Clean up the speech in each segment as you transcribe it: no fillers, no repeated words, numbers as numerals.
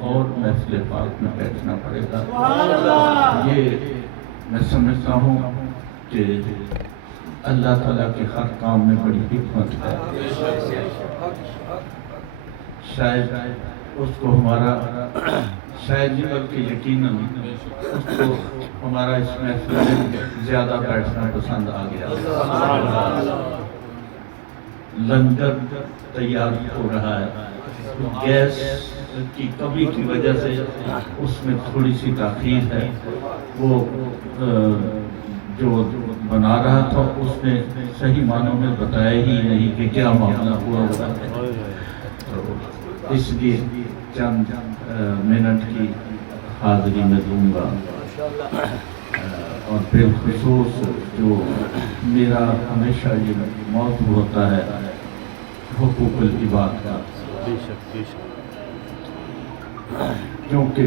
اور محفل پاک میں بیٹھنا پڑے گا۔ یہ میں سمجھتا ہوں کہ اللہ تعالیٰ کے ہر کام میں بڑی حکمت ہے۔ شاید اس کو ہمارا شاید نہیں بلکہ یقیناً اس کو ہمارا اس محفل میں زیادہ بیٹھنا پسند آ گیا۔ لنگر تیار ہو رہا ہے، گیس کی کمی کی وجہ سے اس میں تھوڑی سی تاخیر ہے۔ وہ جو بنا رہا تھا اس نے صحیح معنوں میں بتایا ہی نہیں کہ کیا معاملہ ہوا ہے، تو اس لیے چند منٹ کی حاضری میں دوں گا، اور بالخصوص جو میرا ہمیشہ یہ موضوع ہوتا ہے حقوق العباد کا، کیونکہ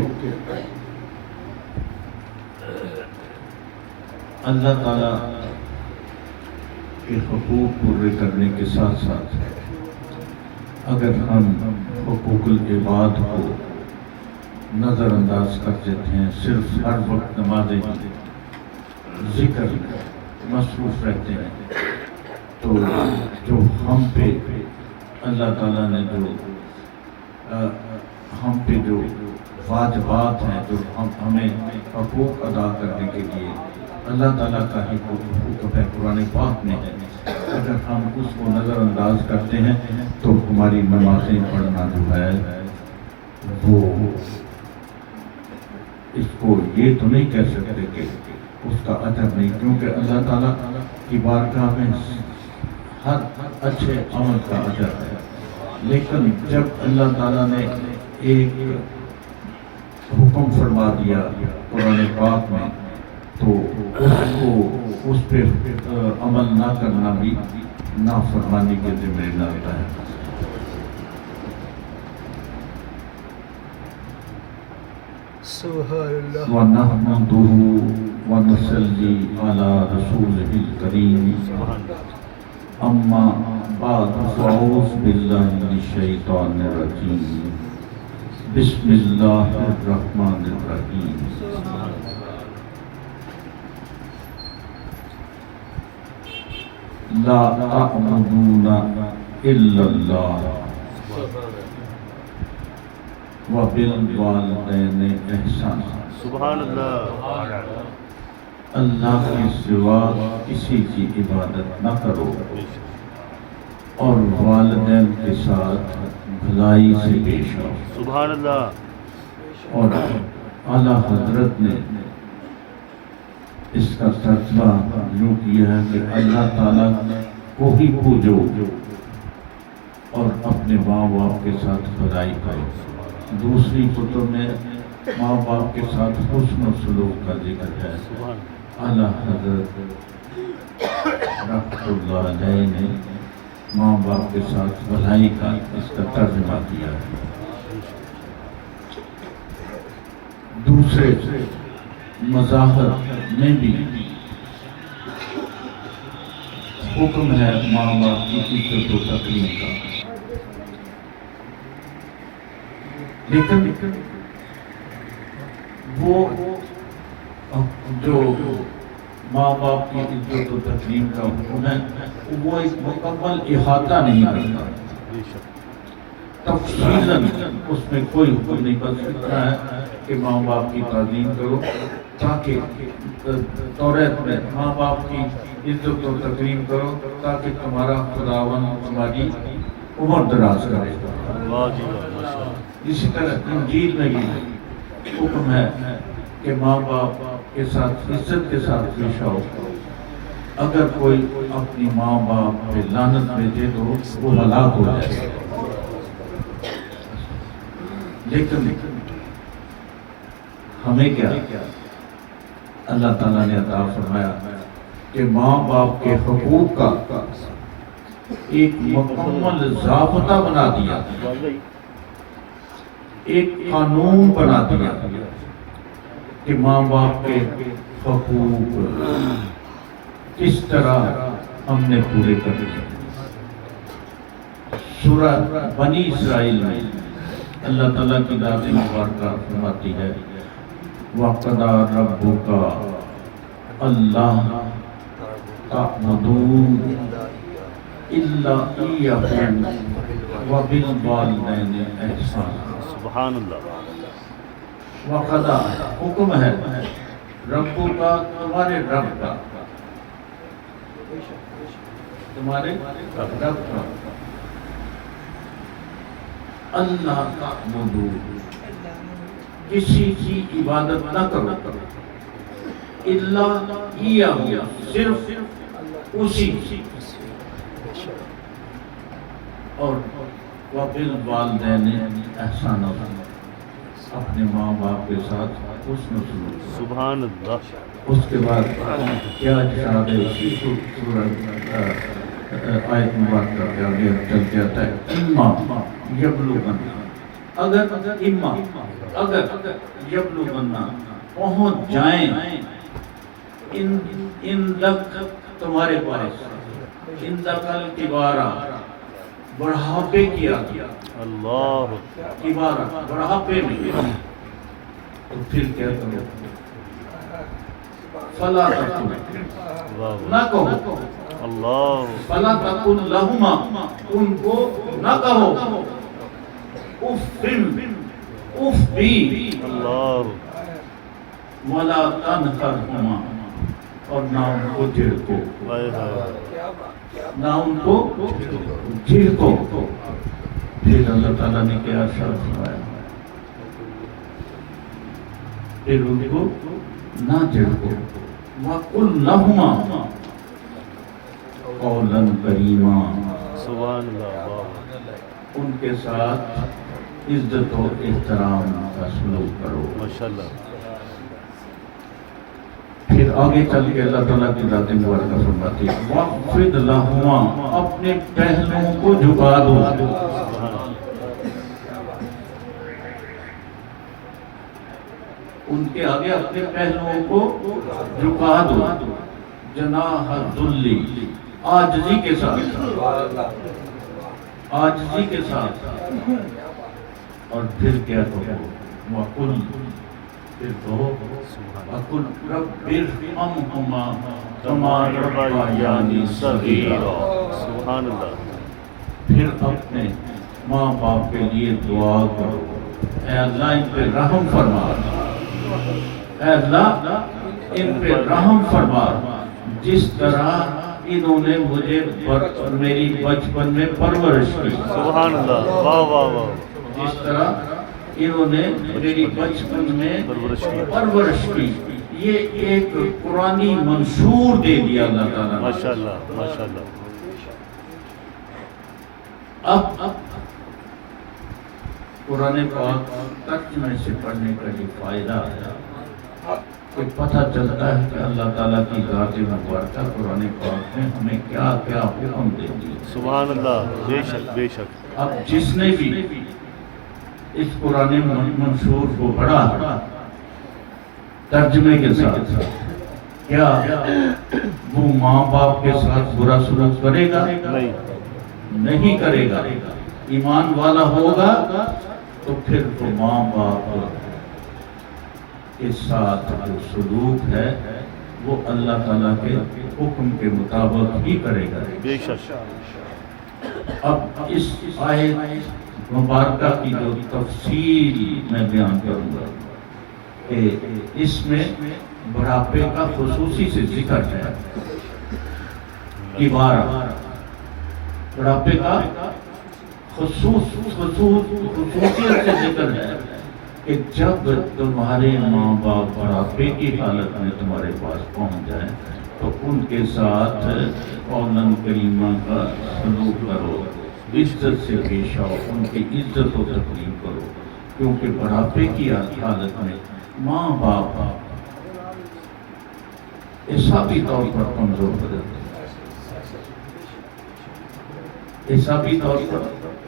اللہ تعالیٰ کے حقوق پورے کرنے کے ساتھ ساتھ اگر ہم حقوق العباد کو نظر انداز کر دیتے ہیں، صرف ہر وقت نماز ذکر مصروف رہتے ہیں، تو جو ہم پہ اللہ تعالیٰ نے ہم پہ جو واجبات ہیں، جو ہمیں حقوق ادا کرنے کے لیے اللہ تعالیٰ کا ہی حکم ہے، قرآن پاک میں ہے، اگر ہم اس کو نظر انداز کرتے ہیں تو ہماری نمازیں پڑھنا جو ہے وہ اس کو یہ تو نہیں کہہ سکتے کہ اس کا اجر نہیں، کیونکہ اللہ تعالیٰ کی بارگاہ میں ہر اچھے عمل کا اجر ہے۔ لیکن جب اللہ تعالیٰ نے ایک حکم فرما دیا قرآن پاک میں، تو اس پہ عمل نہ کرنا بھی نافرمانی کے ذمہ لاتا ہے۔ وَنَحْمَدُهُ وَنُصَلِّي عَلَى رَسُولِهِ الْكَرِيمِ أَمَّا بَعْدُ فَأَعُوذُ بِاللَّهِ مِنَ الشَّيْطَانِ الرَّجِيمِ بِسْمِ اللَّهِ الرَّحْمَنِ الرَّحِيمِ لَا تَعْبُدُونَ إِلَّا اللَّهَ وَبِالْوَالِدَيْنِ إِحْسَانًا۔ سبحان اللہ۔ اللہ کے سوا کسی کی عبادت نہ کرو، اور والدین کے ساتھ بھلائی سے پیش آؤ۔ سبحان اللہ۔ اور اعلیٰ حضرت نے اس کا ترجمہ یوں کیا ہے کہ اللہ تعالیٰ کو ہی پوجو اور اپنے ماں باپ کے ساتھ بھلائی کرو۔ دوسری کتب میں ماں باپ کے ساتھ حسن و سلوک کا ذکر ہے۔ اعلیٰ حضرت رحمۃ اللہ علیہ نے ماں باپ کے ساتھ بھلائی کا اس کا ترجمہ کیا ہے۔ دوسرے مظاہر میں بھی حکم ہے ماں باپ کی عزت و تکریم کا، لیکن وہ جو ماں باپ کی عزت و تکریم کا حکم ہے وہ ایک مکمل احاطہ نہیں کرتا، تفصیلاً اس میں کوئی حکم نہیں، بس اتنا ہے کہ ماں باپ کی تعظیم کرو، تاکہ توریت میں ماں باپ کی عزت و تکریم کرو تاکہ تمہارا خداوند تمہاری عمر دراز کرے۔ اسی طرح انجیل میں بھی حکم ہے کہ ماں باپ کے ساتھ عزت کے ساتھ پیش آؤ، اگر کوئی اپنی ماں باپ پہ لعنت بھیجے تو وہ ہلاک ہو جائے۔ لیکن ہمیں کیا اللہ تعالیٰ نے عطا فرمایا کہ ماں باپ کے حقوق کا ایک مکمل ضابطہ بنا دیا، ایک قانون بنا دیا کہ ماں باپ کے حقوق کس طرح ہم نے پورے کرنے۔ سورہ بنی اسرائیل میں اللہ تعالیٰ کی ذات مبارکہ فرماتی ہے وَقَضَىٰ رَبُّكَ أَلَّا تَعْبُدُوا إِلَّا إِيَّاهُ وَبِالْوَالِدَيْنِ إِحْسَانًا۔ سبحان اللہ۔ وَقَضَىٰ حکم ہے ربو کا، تمہارے رب کا، تمہارے رب کا، اللہ تعبدوا کسی کی عبادت نہ کرو الا ایہ صرف اسی، اور وبالوالدین احسانا اپنے ماں باپ کے ساتھ حسن سلوک۔ سبحان اللہ۔ اس کے بعد کیا ارشاد ہے اسی سورہ آیت مبارکہ کے آگے چل کے آتا ہے اما یبلغن، اگر یبلغن پہنچ جائیں ان تک تمہارے پاس، ان دقل کبارہ بڑھاپے کیا اللہ کبارہ بڑھاپے میں، تو پھر کیا کرو فلا تقل نہ کہو، اللہ فلا تقل لہما ان کو نہ کہو اف بھی، اللہ ولا تنہرہما اور نہ ان کو جھڑکو، نہ ان کو جھڑکو۔ پھر اللہ تعالیٰ نے کیا ارشاد فرمایا، پھر ان کو نہ جھڑکو وَقُلْ لَهُمَا قَوْلًا كَرِيمًا، سبحان اللہ۔ ان کے ساتھ عزت و احترام کا سلوک کرو۔ ماشاءاللہ۔ پھر آگے چل کے اللہ تعالیٰ کی ذات مبارکہ فرماتی ہے وَخْفِضْ لَهُمَا اپنے پہلوؤں کو جھکا دو، ان کے آگے اپنے پہلوؤں کو جھکا دو، جناح الذل عاجزی کے ساتھ، عاجزی کے ساتھ، اور پھر کیا کہو وَقُلْ پھر کہو وَقُلْ رَبِّ ارْحَمْهُمَا كَمَا رَبَّيَانِي صَغِيرًا۔ سبحان اللہ۔ پھر اپنے ماں باپ کے لیے دعا کرو، اے اللہ ان پہ رحم فرما، اے اللہ ان پہ رحم فرما، جس طرح انہوں نے مجھے میری بچپن میں پرورش کی، سبحان اللہ۔ واہ واہ واہ۔ جس طرح انہوں نے میری بچپن میں پرورش کی، یہ ایک قرآنی منشور دے دیا اللہ تعالیٰ۔ ماشاءاللہ ماشاءاللہ۔ اب قرآن پاک ترجمے سے پڑھنے کا یہ فائدہ ہے کہ پتہ چلتا ہے کہ اللہ تعالیٰ کی ذات مبارکہ قرآن پاک میں ہمیں کیا کیا حکم دیتی ہے۔ سبحان اللہ۔ بے شک بے شک۔ اب جس نے بھی اس قرآن منشور کو پڑھا ترجمے کے ساتھ، کیا وہ ماں باپ کے ساتھ برا سلوک کرے گا؟ نہیں کرے گا۔ ایمان والا ہوگا تو پھر وہ ماں باپ کے ساتھ جو سلوک ہے وہ اللہ تعالیٰ کے حکم کے مطابق ہی کرے گا۔ بے شک۔ اب اس آیت مبارکہ کی جو تفصیل میں بیان کروں گا کہ اس میں بڑھاپے کا خصوصی سے ذکر ہے، عبارہ بڑھاپے کا خصوصیت سے ذکر ہے کہ جب تمہارے ماں باپ بڑھاپے کی حالت میں تمہارے پاس پہنچ جائیں تو ان کے ساتھ قولاً کریمہ کا سلوک کرو، عزت سے پیش آؤ، ان کی عزت و تقریم کرو، کیونکہ بڑھاپے کی حالت میں ماں باپ حسابی طور پر کمزور ہو جاتے ہیں، حسابی طور پر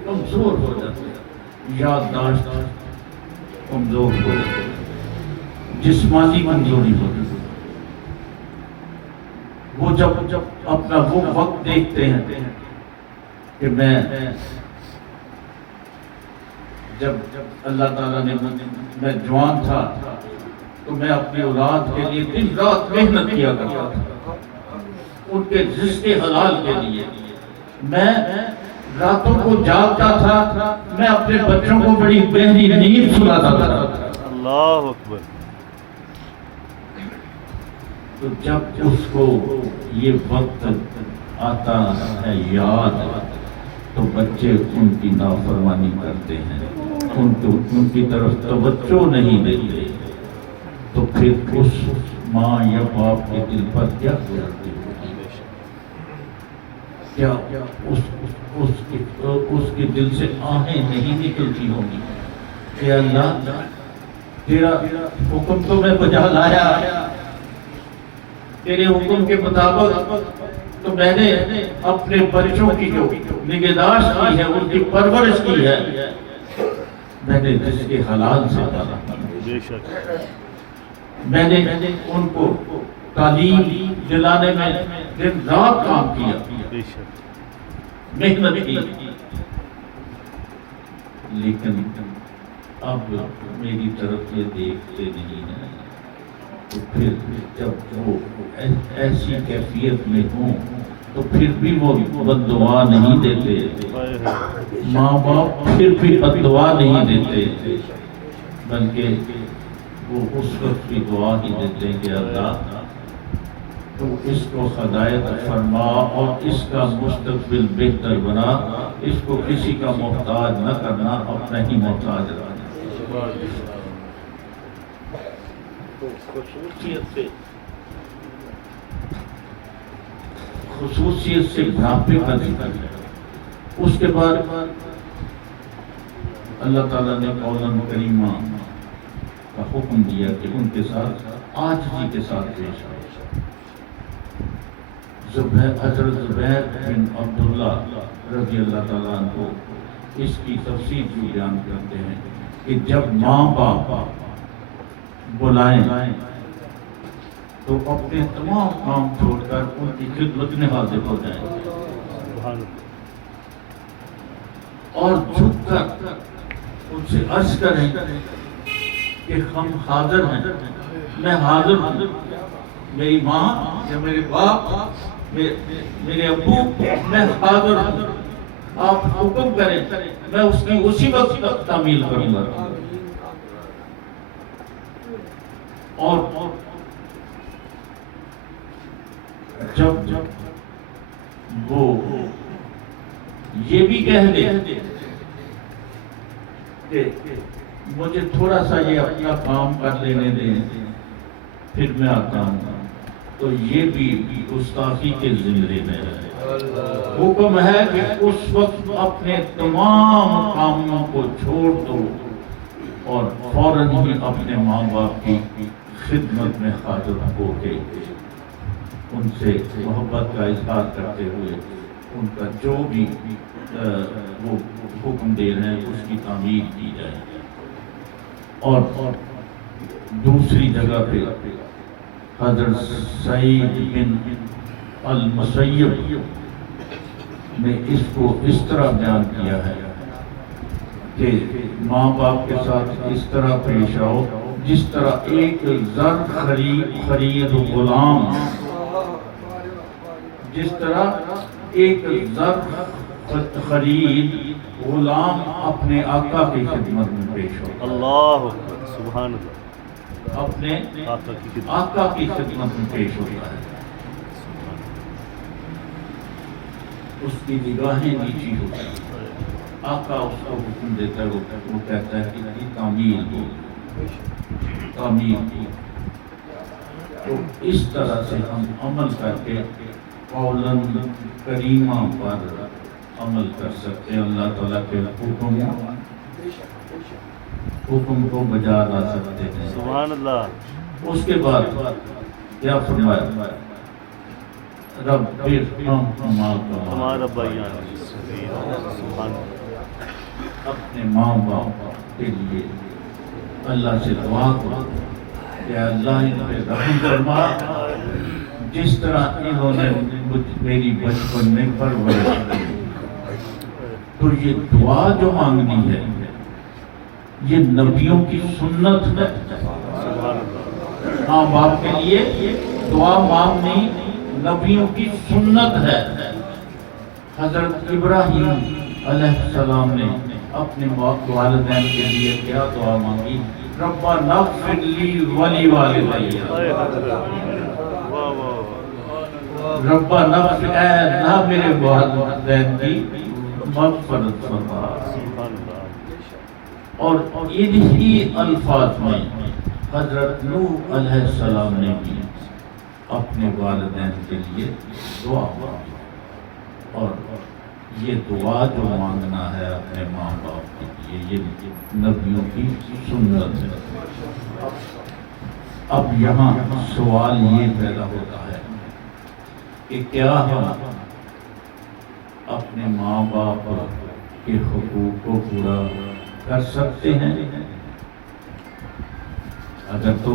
کمزور ہو جاتے ہیں، یادداشت کمزور ہو جاتے ہیں، جسمانی کمزوری ہو جاتی ہے۔ وہ جب اپنا وہ وقت دیکھتے ہیں کہ میں جب اللہ تعالیٰ نے میں جوان تھا تو میں اپنی اولاد کے لیے دن رات محنت کیا کرتا تھا، ان کے رزق حلال کے لیے میں راتوں کو جاگتا تھا، میں اپنے بچوں کو بڑی گہری نیند سلاتا تھا۔ اللہ اکبر۔ تو جب اس کو یہ وقت آتا ہے یاد تو بچے ان کی نافرمانی کرتے ہیں، ان کی طرف توجہ نہیں دیتے، تو پھر اس ماں یا باپ کے دل پر کیا گزرتی ہوگی؟ کیا اس کے دل سے آہیں نہیں نکلتی ہوں گی کہ اللہ تیرا حکم تو میں بجا لایا، تیرے حکم کے مطابق تو میں نے اپنے بچوں کی جو نگہداشت کی ہے، ان کی پرورش کی ہے، میں نے جس کے حلال سے پالا، بے شک میں نے ان کو تعلیم دلانے میں دن رات کام کیا، بے شک محنت کی، لیکن اب میری طرف یہ دیکھتے نہیں ہیں، تو پھر جب وہ ایسی کیفیت میں ہوں تو پھر بھی وہ بددعا نہیں دیتے، ماں باپ پھر بھی بددعا نہیں دیتے، بلکہ وہ اس وقت کی دعا ہی دیتے ہیں کہ اللہ تو اس کو ہدایت فرما اور اس کا مستقبل بہتر بنا، اس کو کسی کا محتاج نہ کرنا، اپنا ہی محتاج رہنا۔ خصوصیت سے بڑھاپے کا ذکر ہے۔ اس کے بعد اللہ تعالیٰ نے قولاً کریمہ کا حکم دیا کہ ان کے ساتھ عاجزی کے ساتھ پیش آئے۔ حضرت زبیر بن عبداللہ رضی اللہ تعالیٰ عنہ اس کی تفسیر جو بیان کرتے ہیں کہ جب ماں باپ بلائیں تو اپنے تمام کام چھوڑ کر ان کی خدمت میں حاضر ہو جائیں اور جھک کر ان سے عرض کریں کہ ہم حاضر ہیں، میں حاضر ہوں، میری ماں یا میرے باپ، میرے ابو، میں حاضر ہوں، آپ حکم کریں، میں اس کی اسی وقت تک تعمیل کروں گا۔ اور جب وہ یہ بھی کہہ دے کہ مجھے تھوڑا سا یہ اپنا کام کر لینے دیں پھر میں آتا ہوں، تو یہ بھی گستاخی کے زمرے میں ہے۔ حکم ہے کہ اس وقت اپنے تمام کاموں کو چھوڑ دو اور فوراً ہی اپنے ماں باپ کی خدمت میں حاضر ہو کے ان سے محبت کا اظہار کرتے ہوئے ان کا جو بھی وہ حکم دے رہے ہیں اس کی تعمیل کی جائے۔ اور دوسری جگہ پہ حضرت سعید بن المسیب نے اس کو اس طرح بیان کیا ہے کہ ماں باپ کے ساتھ اس طرح پیش آؤ جس طرح ایک زر خرید غلام، جس طرح ایک زر خرید غلام اپنے آقا کی خدمت میں پیش ہو، اللہ اکبر، سبحان اللہ، اپنے آقا کی خدمت میں پیش ہوتا ہے، اس کی نگاہیں نیچی ہوتی ہیں، آقا اس کو حکم دیتا ہے، وہ کہتا ہے کہ تعمیل ہو، تعمیل ہو۔ تو اس طرح سے ہم عمل کر کے قولاً کریمہ پر عمل کر سکتے ہیں، اللہ تعالیٰ کے حکم کو بجا لا سکتے ہیں۔ سبحان اللہ۔ اس کے بعد کیا فرمایا؟ رب ہمارا بیان، سبحان اللہ، اپنے ماں باپ کے لیے اللہ سے دعا کرو کہ اللہ ان پہ رحم فرما، جس طرح انہوں نے میری بچپن میں پرورش کی۔ تو یہ دعا جو مانگنی ہے یہ نبیوں کی سنت ہے. سبحان اللہ. ماں باپ کے لیے دعا مانگنی نبیوں کی سنت ہے. حضرت ابراہیم علیہ السلام نے اپنے والدین کے لیے کیا دعا مانگی؟ ربنا اغفر لی ولی والدی. واہ واہ. ربنا اغفر، اے اللہ میرے والدین کی مغفرت فرما. سبحان اللہ. اور انہی الفاظ میں حضرت نوح علیہ السلام نے بھی اپنے والدین کے لیے دعا مانگی. اور یہ دعا جو مانگنا ہے اپنے ماں باپ کے لیے یہ نبیوں کی سنت ہے. اب یہاں سوال یہ پیدا ہوتا ہے کہ کیا ہم اپنے ماں باپ کے حقوق کو پورا کر سکتے ہیں؟ اگر تو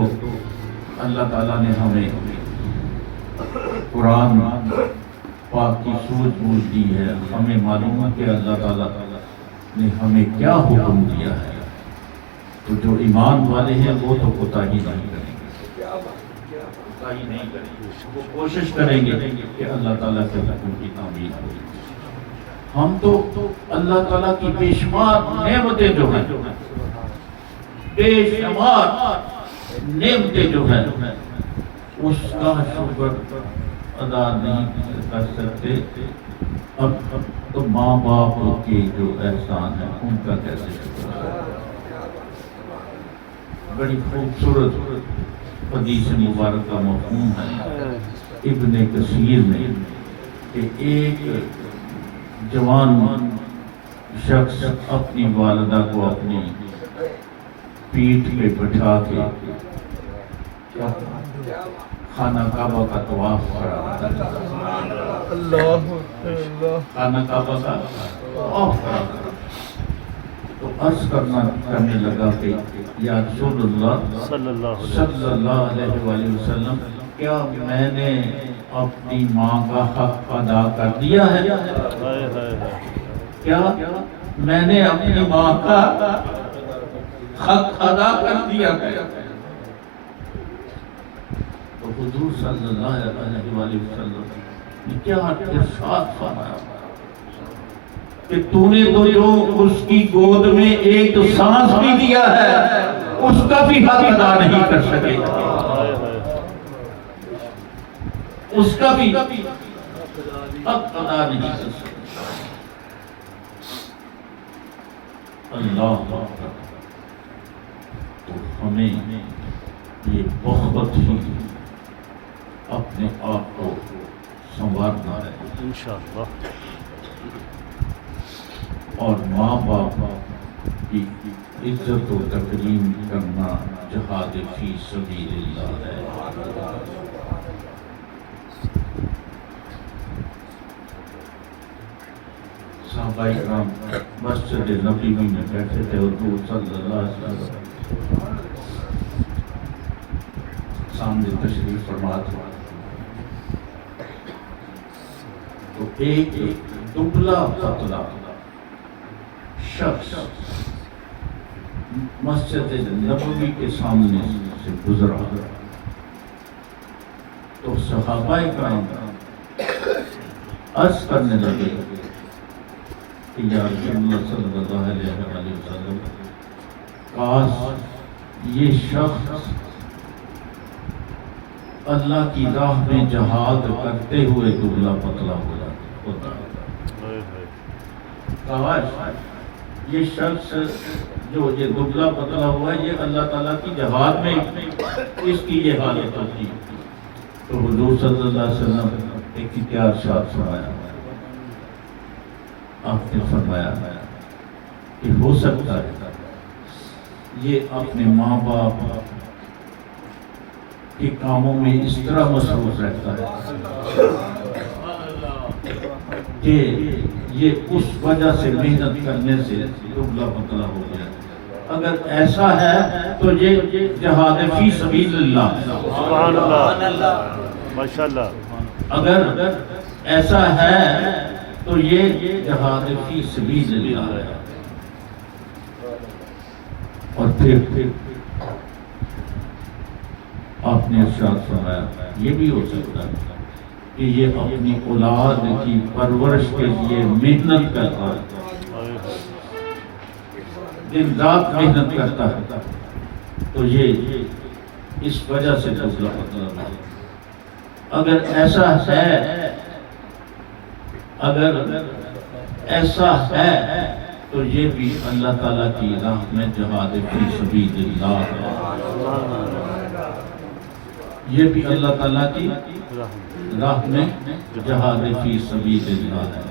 اللہ تعالیٰ نے ہمیں قرآن پاک کی سوچ بوجھ دی ہے، ہمیں معلوم ہے کہ اللہ تعالیٰ نے ہمیں کیا حکم دیا ہے، تو جو ایمان والے ہیں وہ تو کوتاہی نہیں کریں گے. کوتاہی نہیں کریں گے، وہ کوشش کریں گے کہ اللہ تعالیٰ کے حکم کی تعمیل ہو. ہم تو اللہ تعالیٰ کی بے شمار نعمتیں جو ہیں، بے شمار نعمتیں جو ہیں، اس کا شکر ادا نہیں کر سکتے. اب تو ماں باپ کے جو احسان ہیں ان کا کیسے شکر؟ بڑی خوبصورت حدیث مبارکہ مفہوم ہے ابن کثیر میں کہ ایک جوان شخص اپنی والدہ کو اپنی پیٹھ پہ بٹھا کے خانہ کعبہ کا طواف کرا. خانہ کعبہ کا طواف کرا تو عرض کرنے لگا کہ یا رسول اللہ صلی اللہ علیہ وآلہ وسلم، کیا میں نے اپنی ماں کا حق ادا کر دیا ہے؟ کیا میں نے اپنی ماں کا حق ادا کر دیا ہے؟ تو حضور صلی اللہ علیہ وآلہ وسلم نے کیا ارشاد فرمایا کہ تو نے تو جو اس کی گود میں ایک سانس بھی دیا ہے اس کا بھی حق ادا نہیں کر سکے. اس کا بھی حق ادا نہیں کر سکے. اللہ تو ہمیں یہ بہت ہی اپنے آپ کو سنوارنا ہے انشاءاللہ. اور ماں باپ کی عزت و تکریم کرنا جہاد فی سبیل اللہ ہے. صحابہ اکرام مسجد نبوی میں بیٹھے تھے، حضور صلی اللہ علیہ وسلم سامنے تشریف فرما تھا تو ایک دبلا پتلا شخص مسجد نبوی کے سامنے سے گزرا تو صحابہ کرام عرض کرنے لگے کہ یا رسول اللہ صلی اللہ علیہ وسلم، کاش یہ شخص اللہ کی راہ میں جہاد کرتے ہوئے دبلا پتلا ہوتا. کاش یہ شخص جو یہ دبلا پتلا ہوا ہے یہ اللہ تعالیٰ کی جہاد میں اس کی یہ حالت ہوتی. تو حضور صلی اللہ علیہ وسلم ایک کیا ارشاد فرمایا؟ آپ نے فرمایا کہ ہو سکتا ہے یہ اپنے ماں باپ کے کاموں میں اس طرح مصروف رہتا ہے کہ یہ اس وجہ سے محنت کرنے سے دبلا پتلا ہو گیا. اگر ایسا ہے تو یہ جہاد فی سبیل اللہ. سبحان اللہ، ماشاءاللہ. اگر ایسا ہے تو یہ جہاد فی سبیل اللہ ہے. پھر آپ نے ارشاد فرمایا یہ بھی ہو سکتا ہے کہ یہ اپنی اولاد کی پرورش کے لیے محنت کرتا ہے، دن رات محنت کرتا ہے، تو یہ اس وجہ سے دبلا پتلا ہے۔ اگر ایسا ہے، اگر ایسا ہے تو یہ بھی اللہ تعالیٰ کی راہ میں جہاد فی سبیل اللہ ہے، یہ بھی اللہ تعالیٰ کی راہ میں جہاد فی سبیل اللہ ہے۔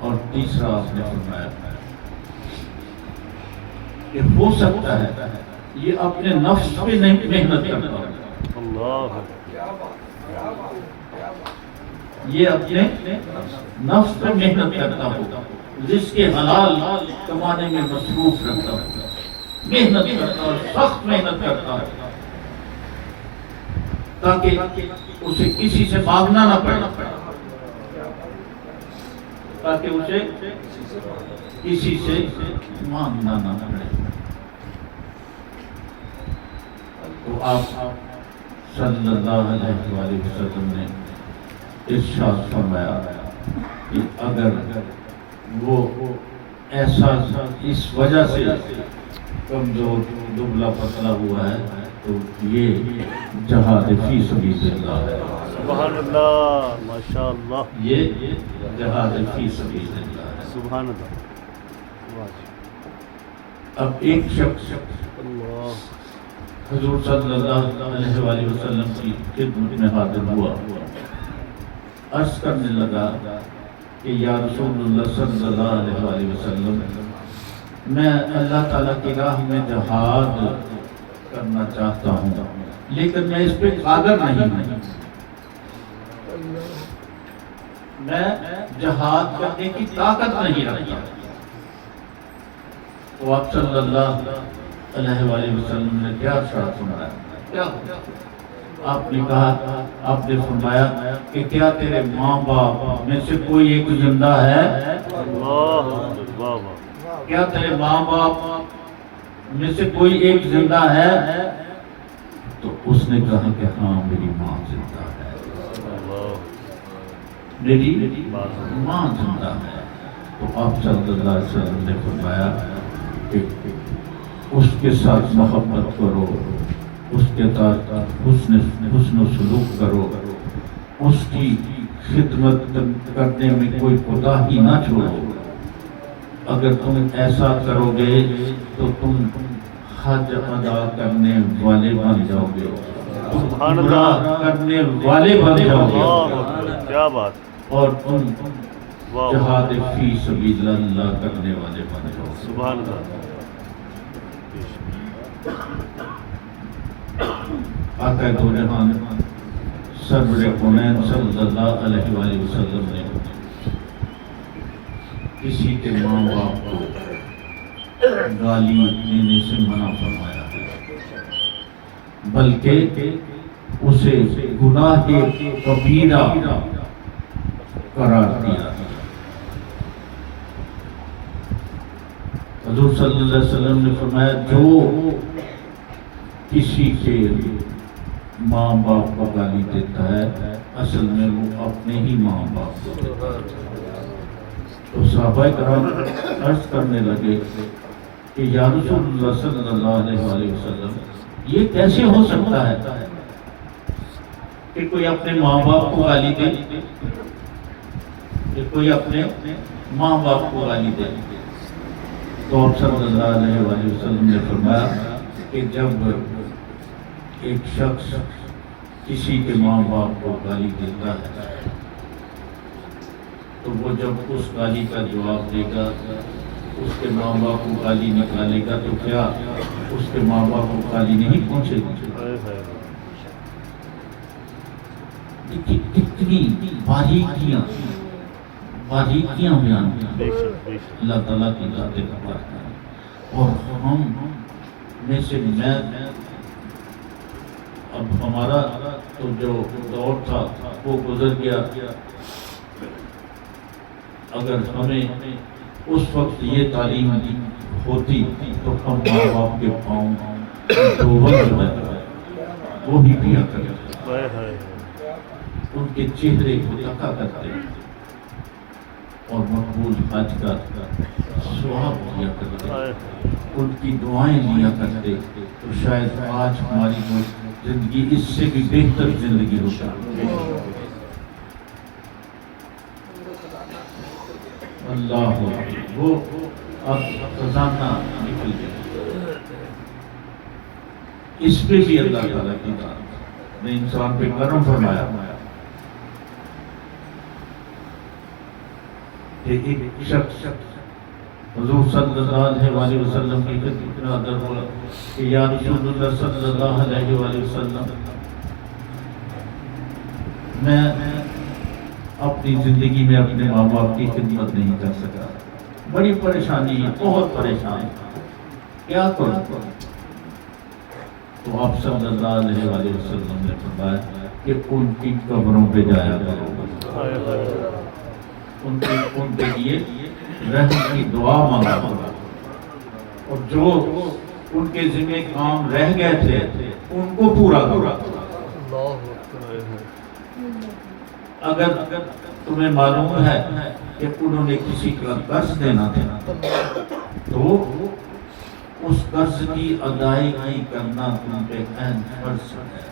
اور تیسرا آپ نے فرمایا کہ ہو سکتا ہے یہ اپنے نفس پہ نہیں محنت کرتا، اللہ یہ اپنے نفس پہ محنت کرتا ہوگا، جس کے حلال کمانے میں مصروف رکھتا ہوگا، محنت کرتا اور سخت محنت کرتا ہے تاکہ اسے کسی سے مانگنا نہ پڑے، تاکہ اسے کسی سے مانگنا نہ پڑے۔ تو آپ صلی اللہ علیہ وآلہ وسلم نے ارشاد فرمایا کہ اگر وہ ایسا اس وجہ سے کمزور دبلا پتلا ہوا ہے تو یہ جہاد فی سبیل اللہ ہے، سبحان اللہ، ماشاء اللہ، یہ جہاد فی سبیل اللہ ہے۔ سبحان اللہ۔ اب ایک شخص اللہ حضور صلی اللہ علیہ وآلہ وسلم کی خدمت میں حاضر ہوا، عرض کرنے لگا کہ یا رسول اللہ صلی اللہ علیہ وآلہ وسلم، میں اللہ تعالیٰ کی راہ میں جہاد کرنا چاہتا ہوں لیکن میں اس پہ قادر نہیں ہوں، میں جہاد کرنے کی طاقت نہیں رکھتا۔ تو آپ صلی اللہ علیہ وآلہ وسلم نے کیا ارشاد فرمایا؟ کیا آپ نے کہا، آپ نے فرمایا کہ کیا تیرے ماں باپ میں سے کوئی ایک زندہ ہے؟ اللہ، واہ واہ، کیا تیرے ماں باپ میں سے کوئی ایک زندہ ہے؟ تو اس نے کہا کہ ہاں میری ماں زندہ ہے، میری ماں زندہ ہے۔ تو آپ صلی اللہ علیہ وسلم نے فرمایا کہ اس کے ساتھ محبت کرو، اس کے ساتھ حسن و سلوک کرو، اس کی خدمت کرنے میں کوئی کوتاہی نہ چھوڑو۔ اگر تم ایسا کرو گے تو تم حج ادا کرنے والے بن جاؤ گے، تم عمرہ کرنے والے بن جاؤ گے، کیا بات، اور تم واہ جہاد فی سبیل اللہ کرنے والے بن جاؤ گے۔ سبحان اللہ۔ آقا دو جہان سرور کونین صلی اللہ علیہ وآلہ وسلم نے کسی کے ماں باپ کو گالی دینے سے منع فرمایا ہے، بلکہ اسے گناہ کبیرہ قرار دیا۔ حضور صلی اللہ علیہ وسلم نے فرمایا جو کسی کے ماں باپ کو گالی دیتا ہے اصل میں وہ اپنے ہی ماں باپ کو دیتا ہے۔ تو صحابہ کرام عرض کرنے لگے کہ یا رسول اللہ صلی اللہ علیہ وآلہ وسلم، یہ کیسے ہو سکتا ہے کہ کوئی اپنے ماں باپ کو گالی دے، کہ کوئی اپنے ماں باپ کو گالی دے؟ تو آپ صلی اللہ علیہ وآلہ وسلم نے فرمایا کہ جب ایک شخص کسی کے ماں باپ کو گالی دیتا ہے تو وہ جب اس گالی کا جواب دے گا، اس کے ماں باپ کو گالی نکالے گا، تو کیا اس کے ماں باپ کو گالی نہیں پہنچے گی؟ کتنی باریکیاں بیان کی اللہ تعالیٰ کی ذات مبارکہ ہے۔ اور ہم میں سے میں اب ہمارا تو جو دور تھا وہ گزر گیا، اگر ہمیں اس وقت یہ تعلیم ہوتی تو ہم ماں باپ کے پاؤں دوبل جو ہے وہ بھی پیا کرتے، ہائے ہائے ان کے چہرے کو تکا کرتے اور مقبول حج کا ثواب دیا کرتے، ہائے ان کی دعائیں لیا کرتے، تو شاید آج ہماری وہ زندگی اس سے بھی بہتر زندگی ہوتا۔ اللہ وہ اب خزانہ نکل گیا، اس پہ بھی اللہ تعالیٰ کی ذات نے انسان پہ کرم فرمایا کہ ایک شخص حضور صلی اللہ علیہ وسلم کی خدمت میں حاضر ہوا کہ یا رسول اللہ صلی اللہ علیہ وآلہ وسلم، میں اپنی زندگی میں اپنے ماں باپ کی خدمت نہیں کر سکا، بڑی پریشانی ہے، بہت پریشان، کیا کروں؟ تو آپ صلی اللہ علیہ وآلہ وسلم نے فرمایا کہ ان کی قبروں پہ جایا کرو، ان کے لیے رحم کی دعا مانگا کرو، اور جو ان کے ذمہ کام رہ گئے تھے ان کو پورا کرو۔ اگر تمہیں معلوم ہے کہ انہوں نے کسی کا قرض دینا تھا تو اس قرض کی ادائیگی کرنا تم پہ عین فرض ہے،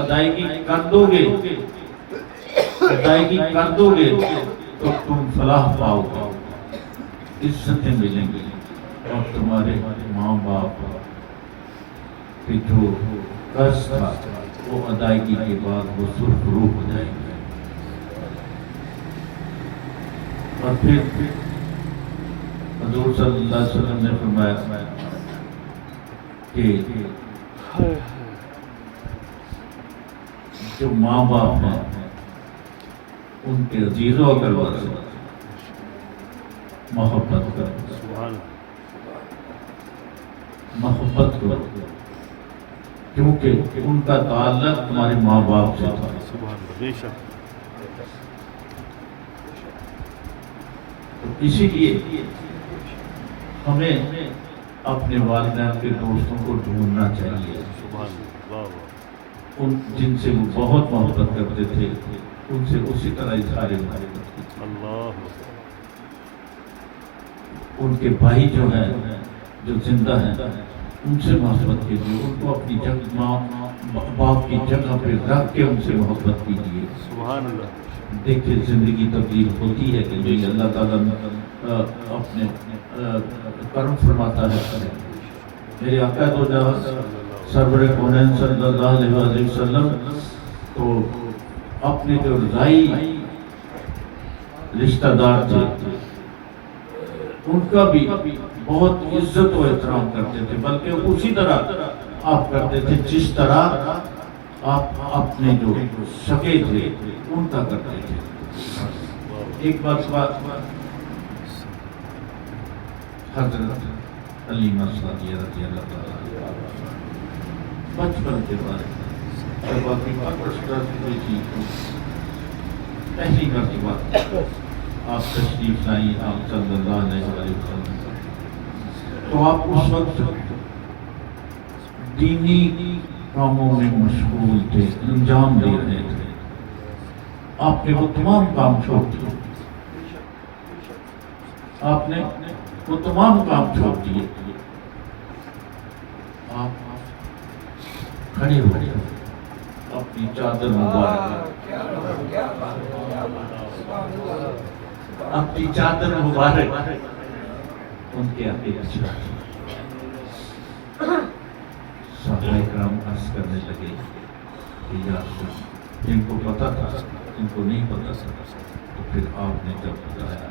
ادائیگی کر دو گے، ادائیگی کر دو گے تو تم فلاح پاؤ گے، عزتیں ملیں گی، اور تمہارے ماں باپ کی جو قرض تھا وہ ادائیگی کے بعد وہ سرخرو ہو جائے گی۔ اور پھر حضور صلی اللہ علیہ وسلم نے فرمایا کہ جو ماں باپ ہیں ان کے عزیز و اقربا سے محبت کرو، محبت کرو، کیونکہ ان کا تعلق تمہارے ماں باپ سے تھا۔ اسی لیے ہمیں اپنے والدین کے دوستوں کو ڈھونڈنا چاہیے، ان جن سے وہ بہت محبت کرتے تھے ان سے اسی طرح اظہار محبت کی، ان کے بھائی جو ہیں جو زندہ ہیں ان سے محبت کیجیے، ان کو اپنی جگہ ماں باپ کی جگہ پہ رکھ کے ان سے محبت کیجیے۔ سبحان اللہ۔ دیکھیں زندگی تبدیل ہوتی ہے کہ نہیں، اللہ تعالیٰ اپنے کرم فرماتا ہے۔ میرے آقا دو جہاں سرور کونین صلی اللہ علیہ وسلم تو اپنے جو رضائی رشتہ دار تھے ان کا بھی بہت عزت و احترام کرتے تھے، بلکہ اسی طرح آپ کرتے تھے جس طرح آپ اپنے جو سگے تھے ان کا کرتے تھے۔ ایک بات حضرت علیمہ صادقہ رضی اللہ تعالیٰ بچپن کے بارے میں جب آپ کی ہوئی تھی پہلی مرتبہ آپ تشریف لائیں آپ صلی اللہ علیہ وسلم، تو آپ اس وقت دینی کاموں میں مشغول تھے، انجام دے رہے تھے، آپ نے وہ تمام کام چھوڑ دیے، آپ نے وہ تمام کام چھوڑ دیے، آپ کھڑے ہو گئے، اپنی چادر مبارک ان کے آگے بچھا، صحابہ کرام عرض کرنے لگے کہ یا رسول اللہ، جن کو پتا تھا ان کو نہیں پتا تھا، تو پھر آپ نے جب بتایا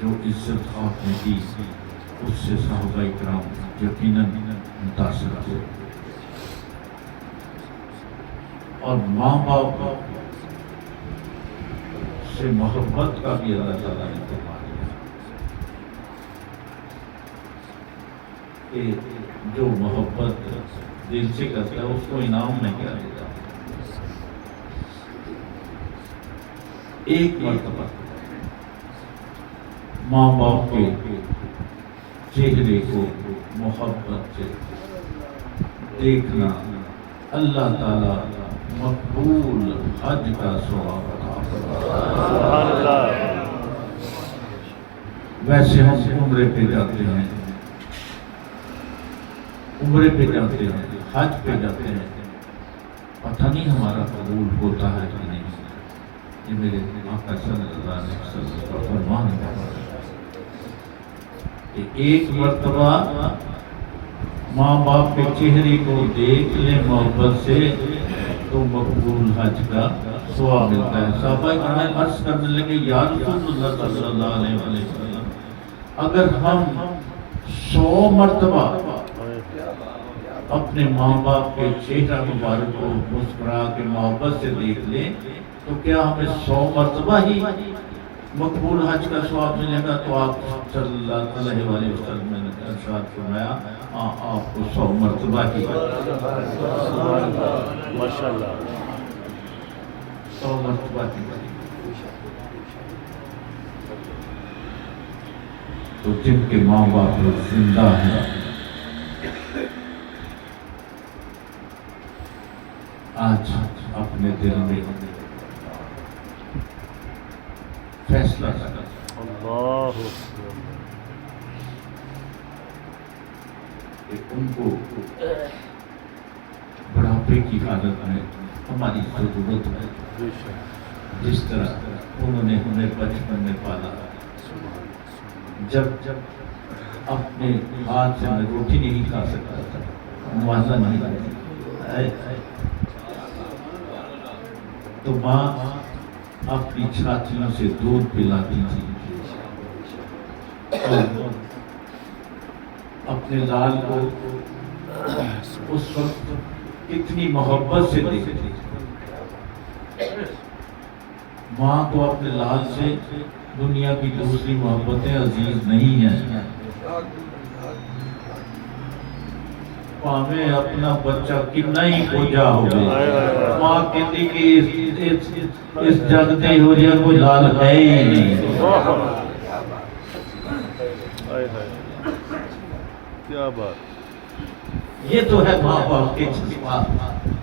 جو عزت آپ نے دی اس سے صحابہ کرام یقیناً متاثر ہوئے، اور ماں باپ سے محبت کا بھی اللہ تعالیٰ نے فرما دیا کہ جو محبت دل سے کرتا ہے اس کو انعام میں کیا دیتا، ایک مرتبہ ماں باپ کے چہرے کو محبت سے دیکھنا اللہ تعالیٰ مقبول حج کا ثواب عطا فرماتا ہے۔ سبحان اللہ۔ ویسے ہم عمرے پہ جاتے ہیں، عمرے پہ جاتے ہیں، حج پہ جاتے ہیں، پتہ نہیں ہمارا قبول ہوتا ہے کہ نہیں۔ یہ میرے آقا صلی اللہ علیہ وسلم کا فرمان ہے کہ ایک مرتبہ ماں باپ کے چہرے کو دیکھ لیں محبت سے تو مقبول حج کا ثواب ملتا ہے۔ صحابہ کرام عرض کرنے لگے یا رسول اللہ صلی اللہ علیہ وسلم، اگر ہم 100 مرتبہ اپنے ماں باپ کے چہرہ مبارک کو مسکرا کے محبت سے دیکھ لیں تو کیا ہمیں 100 مرتبہ ہی مقبول حج کا ثواب ملے گا؟ تو آپ صلی اللہ علیہ وسلم نے ارشاد فرمایا آپ کو 100 مرتبہ ہی ماشاءاللہ 100 مرتبہ کی۔ تو جن کے ماں باپ زندہ ہیں آج اپنے دل میں فیصلہ کرنا اللہ کہ ان کو بڑھاپے کی حالت میں ہماری ضرورت ہے، بے شک۔ جس طرح انہوں نے ہمیں بچپن میں پالا، جب اپنے ہاتھ سے میں روٹی نہیں کھا سکتا تھا، موازہ نہیں کرتا تو ماں اپنی چھاتیوں سے دودھ پلاتی تھی اور اپنے لال کو اس وقت کتنی محبت سے دیکھتی تھی۔ ماں کو اپنے لال سے دنیا کی دوسری محبتیں عزیز نہیں ہیں۔ پاویں اپنا بچہ کتنا ہی بوجھا ہو گیا، ماں کہتی کہ اس جگ تے ہو جائے کوئی لال ہے ہی نہیں۔ کیا بات، یہ تو ہے ماں باپ کے جذبات،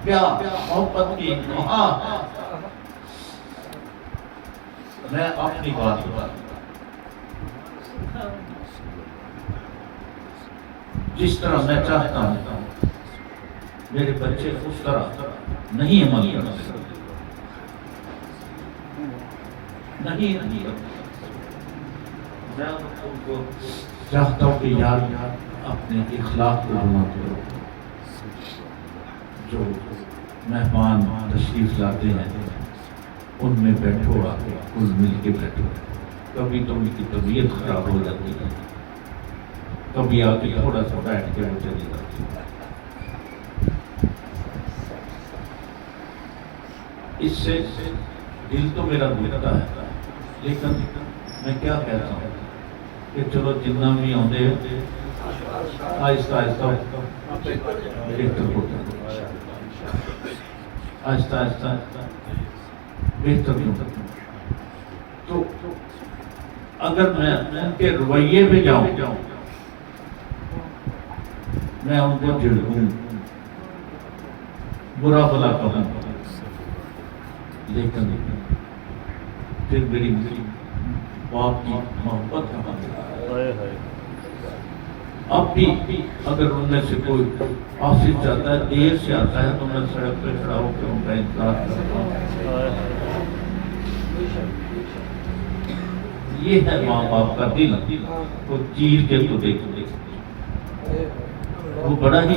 پیار محبت کی انتہا۔ میں اپنی بات بتا، جس طرح میں چاہتا ہوں میرے بچے اس طرح نہیں عمل کرتے، نہیں میں ان کو چاہتا ہوں کہ یار اپنے اخلاق کو بنا کرو۔ جو مہمان تشریف لاتے ہیں ان میں بیٹھو، آ کے کل مل کے بیٹھو۔ کبھی تو ان کی طبیعت خراب ہو جاتی ہے، کبھی آ کے تھوڑا سا بیٹھ کے چلی جاتی ہے۔ اس سے دل تو میرا دکھتا ہے، لیکن میں کیا کہتا ہوں کہ چلو جتنا بھی آتے آہستہ آہستہ بہتر ہوتا ہے، آہستہ آہستہ بہتر ہوتا ہے۔ تو اگر میں ان کے رویے پہ جاؤں، میں ان کو جھڑکوں، برا بلا کہوں، لیکن پھر میری باپ کی محبت کہاں ہے؟ اب بھی اگر ان میں سے کوئی آفس جاتا ہے، دیر سے آتا ہے، تو میں سڑک پہ کھڑا ہو کے ان کا انتظار کرتا ہوں۔ یہ ہے ماں باپ کا دل، وہ چیر کے تو دیکھ وہ بڑا ہی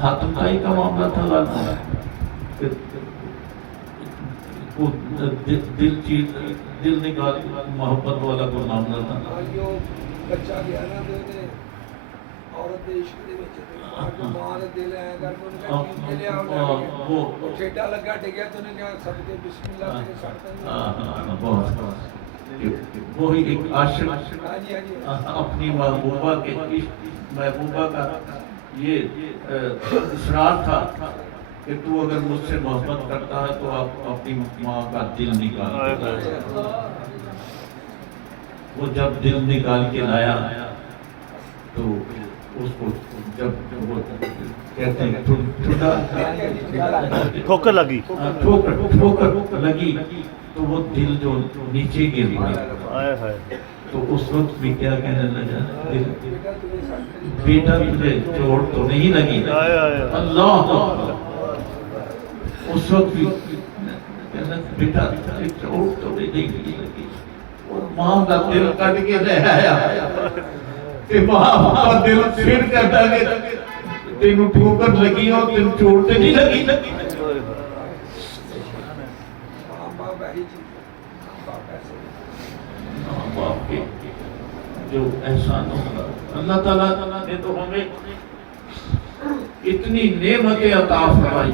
ہاتھ کھائی کا معاملہ تھا لازم، دل نکال محبت والا کوئی معاملہ تھا۔ بچہ گیا نا عورت دے عشق دے وچ ماں دے دل ہے کر کے لیا وہ ٹھیڈا لگا ڈگیا تو نے کہا سب کے بسم اللہ کے ساتھ بہت وہی ایک عاشق اپنی محبوبہ کے عشق، محبوبہ کا یہ اصرار تھا کہ تو اگر مجھ سے محبت کرتا ہے تو آپ اپنی ماں کا دل نکال دے۔ وہ جب دل نکال کے لایا تو اس کو جب وہ کہتے ہیں ٹھوکر لگی، ٹھوکر لگی تو وہ دل جو نیچے گر پڑا، ہائے ہائے، تو اس وقت بھی کیا کہنے لگا، بیٹا تجھے چوٹ تو نہیں لگی؟ ہائے ہائے، اللہ اس وقت بھی کہنا بیٹا تجھے چوٹ تو نہیں لگی، اور ماں کا دل کٹ کے لے آیا کہ ماں کا دل پھر کہتا کہ تینوں ٹھوکر لگی اور تین چوٹ تو نہیں لگی۔ ماں باپ ایسی چیز ہے، ماں باپ ایسے ماں باپ کے جو احسان ہوگا، اللہ تعالیٰ نے تو ہمیں اتنی نعمتیں عطا فرمائی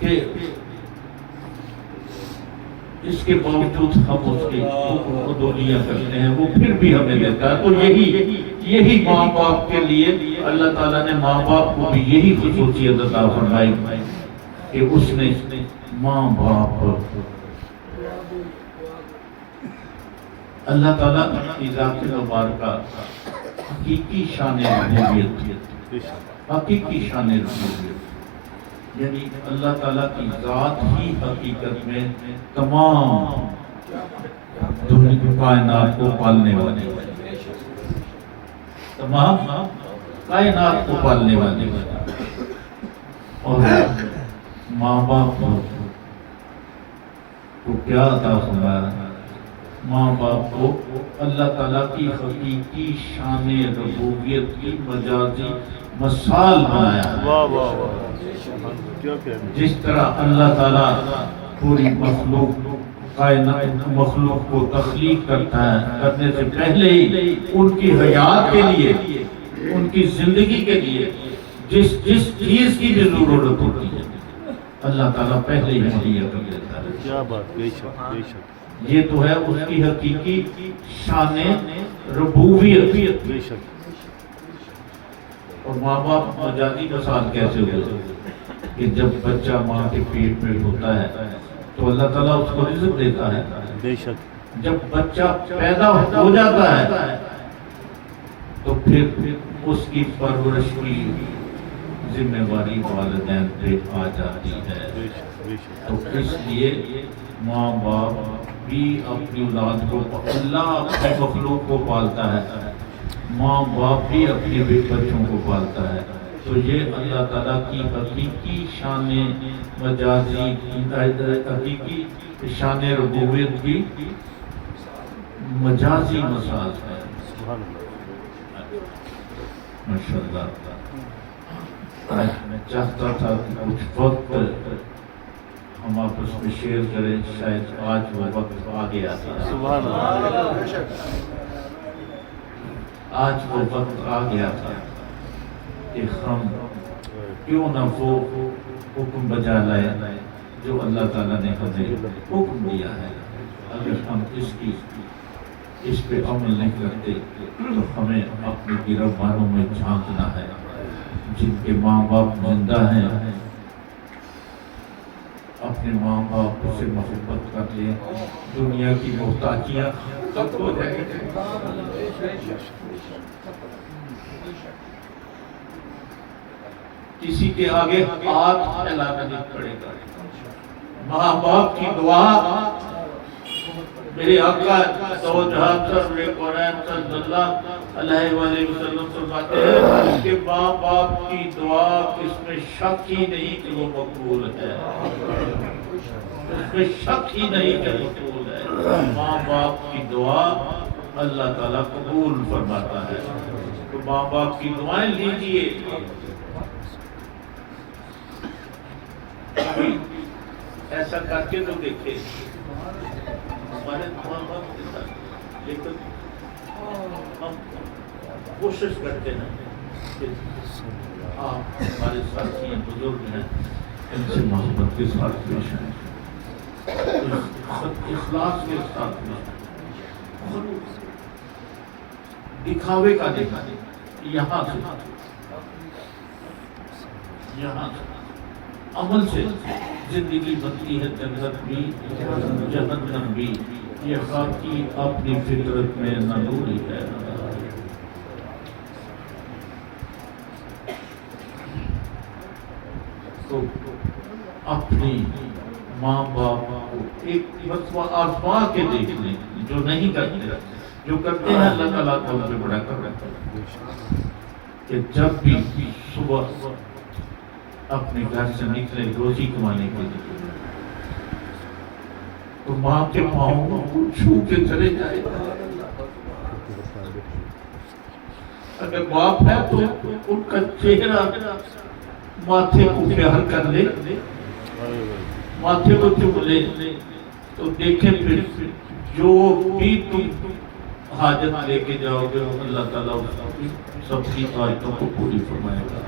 کہ اس کے باوجود ہم اس کی عدولیاں کرتے ہیں، وہ پھر بھی ہمیں دیتا ہے۔ تو یہی ماں باپ کے لیے اللہ تعالیٰ نے ماں باپ کو بھی یہی خصوصیت عطا فرمائی کہ اس نے ماں باپ اللہ تعالیٰ کی ذات مبارکہ حقیقی شان ربوبیت، حقیقی شان ربوبیت، یعنی اللہ تعالیٰ کی ذات ہی حقیقت میں تمام کائنات کو پالنے والی ہے، تمام کائنات کو پالنے والی ہے۔ اور ماں باپ کو کیا عطا فرمایا؟ ماں باپ کو اللہ تعالیٰ کی حقیقی شان ربوبیت کی مجازی مثال بنایا۔ واہ واہ واہ، کیا کہنا، جس طرح اللہ تعالیٰ پوری کائنات مخلوق کو تخلیق کرتا ہے، کرنے سے پہلے ہی ان کی حیات کے لیے، ان کی زندگی کے لیے جس چیز کی بھی ضرورت ہوتی ہے اللہ تعالیٰ پہلے ہی مہیا کر دیتا ہے۔ کیا بات، بے شک بے شک، یہ تو ہے اس کی حقیقی شان ربوبیت۔ بے شک، اور ماں باپ مجازی مثال کیسے ہوگی کہ جب بچہ ماں کے پیٹ میں ہوتا ہے تو اللہ تعالیٰ اس کو رزق دیتا ہے، بے شک، جب بچہ پیدا ہو جاتا ہے تو پھر اس کی پرورش کی ذمہ داری والدین پہ آ جاتی ہے۔ بے شک، بے شک، تو اس لیے ماں باپ بھی اپنی اولاد کو، اللہ اپنے مخلوق کو پالتا ہے، ماں باپ بھی اپنے بچوں کو پالتا ہے۔ تو یہ اللہ تعالیٰ کی حقیقی شان مجازی، حقیقی شان ربوبیت کی مجازی مثال ہے۔ سبحان اللہ، ماشاءاللہ، میں چاہتا تھا کہ کچھ وقت ہم آپس میں شیئر کریں، شاید آج وہ وقت آ گیا تھا، سبحان اللہ، آج وہ وقت آ گیا تھا کہ ہم کیوں نہ وہ حکم بجا لائے جو اللہ تعالیٰ نے ہمیں حکم دیا ہے۔ اگر ہم اس پہ عمل نہیں کرتے تو ہمیں اپنے گرفتاروں میں جھانکنا ہے۔ جن کے ماں باپ زندہ ہیں اپنے ماں باپ سے محبت کر لیں، دنیا کی محتاجیاں ختم ہو جائیں گی۔ کسی کے آگے ہاتھ پھیلانا نہیں پڑے گا۔ ماں باپ کی دعا، میرے آقا دو جہاں سرور قرآن صلی اللہ علیہ وآلہ وسلم فرماتے ہیں کہ ماں باپ کی دعا اس میں شک ہی نہیں کہ وہ مقبول ہے، اس میں شک ہی نہیں کہ مقبول ہے۔ ماں باپ کی دعا اللہ تعالیٰ قبول فرماتا ہے۔ تو ماں باپ کی دعائیں لیجئے۔ ایسا کر کے تو دیکھے ہمارے ماں باپ کے ساتھ، لیکن ہم کوشش کرتے ہیں کہ آپ ہمارے ساتھی ہیں، بزرگ ہیں، ان سے محبت کے ساتھ پیش آئیں، اخلاص کے ساتھ پیش آئیں، دکھاوے کا دکھانے یہاں سے یہاں عمل سے زندگی بنتی ہے، جنت بھی جہنم بھی، یہ خاکی اپنی فطرت میں نلوری ہے۔ تو اپنی ماں باپ کو ایک مرتبہ آزما کے دیکھ لیں، جو نہیں کرتے، جو کرتے ہیں اللہ تعالیٰ کو ان پہ بڑا کر رہتا ہے کہ جب بھی صبح اپنے گھر سے نکلے روزی کمانے کے لیے تو ماں کے پاؤں کو چھو کے چلے جائے۔ اگر باپ ہے تو ان کا چہرہ ماتھے کو پیار کر لے، ماتھے کو چوم لے، تو دیکھیں پھر جو بھی تم حاجت لے کے جاؤ گے اللہ تعالیٰ سب کی حاجتوں کو پوری فرمائے گا۔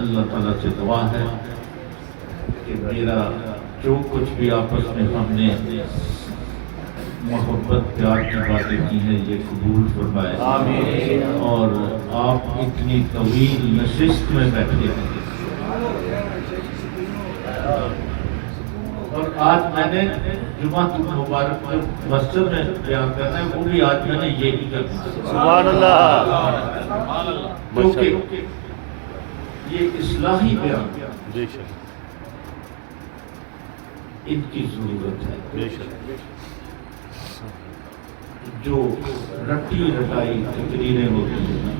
اللہ تعالیٰ سے دعا ہے کہ میرا جو کچھ بھی آپس میں ہم نے محبت پیار کی باتیں کی ہیں یہ قبول فرمائے، اور آپ اتنی طویل نشست میں بیٹھے ہیں، اور آج میں نے جمعہ مبارک میں مسجد میں بیان کرنا ہے، وہ بھی آج میں نے یہی کرنا ہے۔ سبحان اللہ، کیونکہ یہ اصلاحی بیان بے شک ان کی ضرورت ہے، بے شک جو رٹی رٹائی تقریریں ہوتی ہیں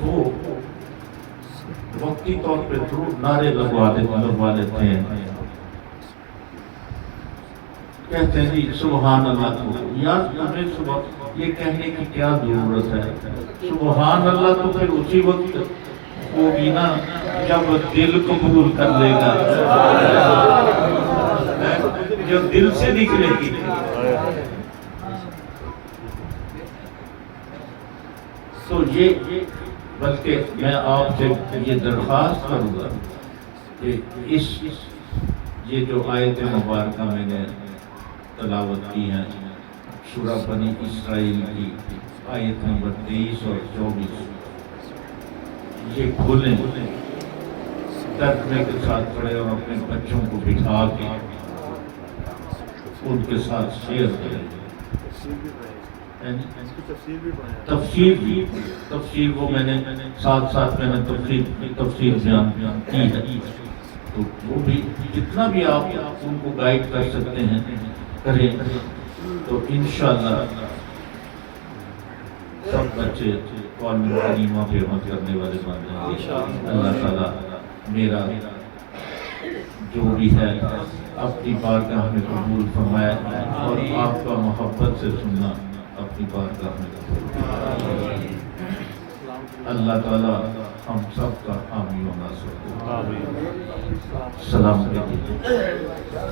وہ وقتی طور پہ ضرور نعرے لگوا لیتے ہیں، کہتے ہیں جی سبحان اللہ کو، یار تمہیں صبح یہ کہنے کی کیا ضرورت ہے؟ سبحان اللہ تو پھر اسی وقت ہوگی نا جب دل قبول کر لے گا، جو دل سے نکلے گی۔ تو یہ بلکہ میں آپ سے یہ درخواست کروں گا کہ یہ جو آیت مبارکہ میں نے تلاوت کی ہیں سورہ بنی اسرائیل کی آیت نمبر 23 اور 24، یہ کھولیں، ترجمے کے ساتھ پڑھیں اور اپنے بچوں کو بٹھا کے ان کے ساتھ شیئر کریں۔ تفسیر وہ میں نے ساتھ میں نے تفسیر بیان کی ہے، تو وہ بھی جتنا بھی آپ ان کو گائیڈ کر سکتے ہیں کریں، تو انشاءاللہ سب بچے قرآن کریمہ پہ عمل کرنے والے بن جائیں گے۔ اللہ تعالیٰ میرا جو بھی ہے اپنی بارگاہ میں قبول فرمائے، اور آپ کا محبت سے سننا اپنی بارگاہ میں قبول فرمائے۔ اللہ تعالیٰ ہم سب کا حامی و ناصر ہو۔ السلام علیکم۔